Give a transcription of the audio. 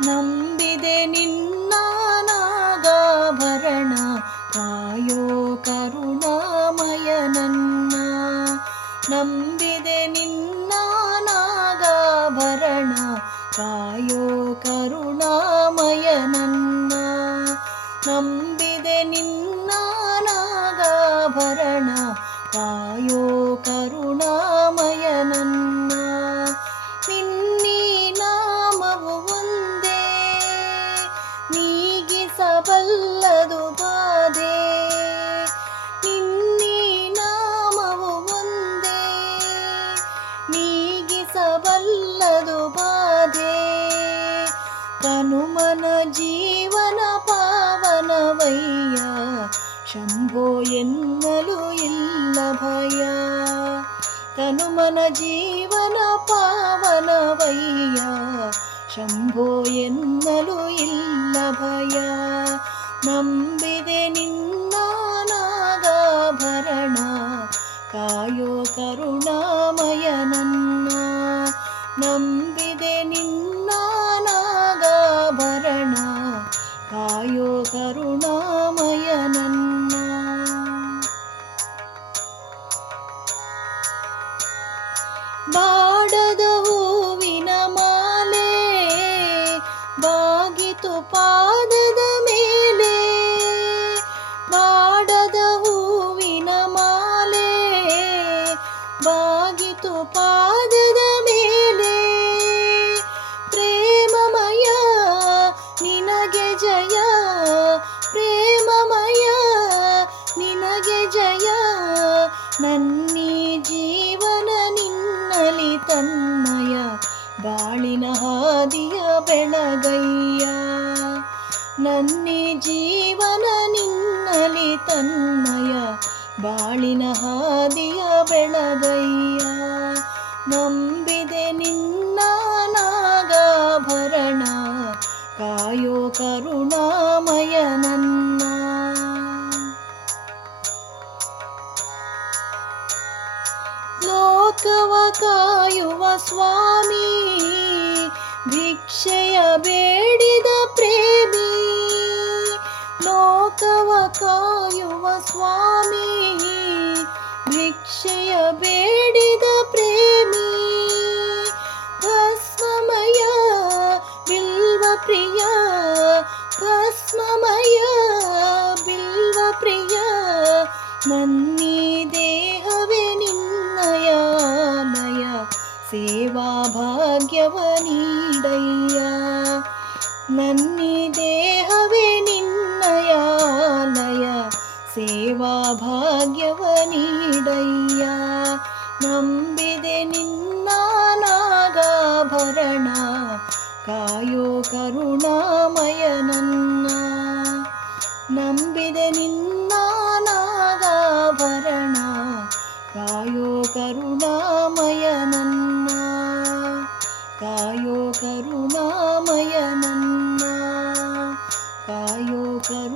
ನಂಬಿದೆ ನಿನ್ನ ನಾಗಾಭರಣ ಕಾಯೋ ಕರುಣಾಮಯ ನನ್ನ. ನಂಬಿದೆ ನಿನ್ನ ನಾಗಾಭರಣ ಕಾಯೋ ಕರುಣಾಮಯ ನನ್ನ. ನಂಬಿದೆ ನಿನ್ನ ನಾಗಾಭರಣ ಕಾಯೋ ಕರುಣಾಮಯ ನನ್ನ. ನಿನ್ನೀ ನಾಮವು ಒಂದೇ ನೀಗಿಸಬಲ್ಲದು ಬಾಧೆ. ನಿನ್ನೀ ನಾಮವು ಒಂದೇ ನೀಗಿಸಬಲ್ಲದು ಬಾಧೆ. ತನುಮನ ಜೀವನ ಪಾವನವಯ್ಯ ಶಂಭೋ ಎನ್ನಲು ಇಲ್ಲ ಭಯ. ತನುಮನ ಜೀವನ ಪಾವನವಯ್ಯ ಶಂಭೋ ಎನ್ನಲು ಇಲ್ಲ ಭಯ. ನಂಬಿದೆ ನಿನ್ನ ನಾಗಾಭರಣ ಕಾಯೋ ಕರುಣಾಮಯ ನನ್ನ. ನಂಬಿದೆ ನಿನ್ನ ನಾಗಾಭರಣ ಕಾಯೋ ಕರುಣಾಮಯ ನನ್ನ. ಬಾಡದ ಹೂವಿನ ಮಾಲೆ ಬಾಗಿತು ಪಾದದ ಮೇಲೆ. ಬಾಡದ ಹೂವಿನ ಮಾಲೆ ಬಾಗಿತು ಪಾದದ ಮೇಲೆ. ಪ್ರೇಮಮಯ ನಿನಗೆ ಜಯ, ಪ್ರೇಮಮಯ ನಿನಗೆ ಜಯ. ನನ್ನೀ ಜೀವನ ನಿನ್ನಲಿ ತನ್ಮಯ ಬಾಳಿನ ಹಾದಿಯ ಬೆಳಗಯ್ಯ. ನನ್ನೀ ಜೀವನ ನಿನ್ನಲಿ ತನ್ಮಯ ಬಾಳಿನ ಹಾದಿಯ ಬೆಳಗಯ್ಯ. ನಂಬಿದೆ ನಿನ್ನ ನಾಗಾಭರಣ ಕಾಯೋ ಕರುಣಾಮಯ ನನ್ನ. ಲೋಕವ ಕಾಯುವ ಸ್ವಾಮಿ ಭಿಕ್ಷೆಯ ಬೇಡಿದ ಪ್ರೇಮಿ. ಲೋಕವ ಕಾಯುವ ಸ್ವಾಮಿ ಭಿಕ್ಷೆಯ ಬೇಡಿದ ಪ್ರೇಮಿ. ಭಸ್ಮಮಯ ಬಿಲ್ವ ಪ್ರಿಯ, ಭಸ್ಮಮಯ ಬಿಲ್ವ ಪ್ರಿಯ. ನನ್ನೀ ದೇಹವೇ ನಿನ್ನಯಾಲಯ ಸೇವಾ ಭಾಗ್ಯವ ನೀಡಯ್ಯ. ನನ್ನೀ ದೇಹವೇ ನಿನ್ನಯಾಲಯ ಸೇವಾ ಭಾಗ್ಯವ ನೀಡಯ್ಯ. ನಂಬಿದೆ ನಿನ್ನ ನಾಗಾಭರಣ ಕಾಯೋ ಕರುಣಾಮಯ ನನ್ನ. ನಂಬಿದೆ ನಿನ್ನ ನಾಗಾಭರಣ ಕಾಯೋ ಕರುಣಾಮಯ ನನ್ನ. ಕಾಯೋ ಕರುಣಾಮಯ ನನ್ನ. ಕಾಯೋ ಕರು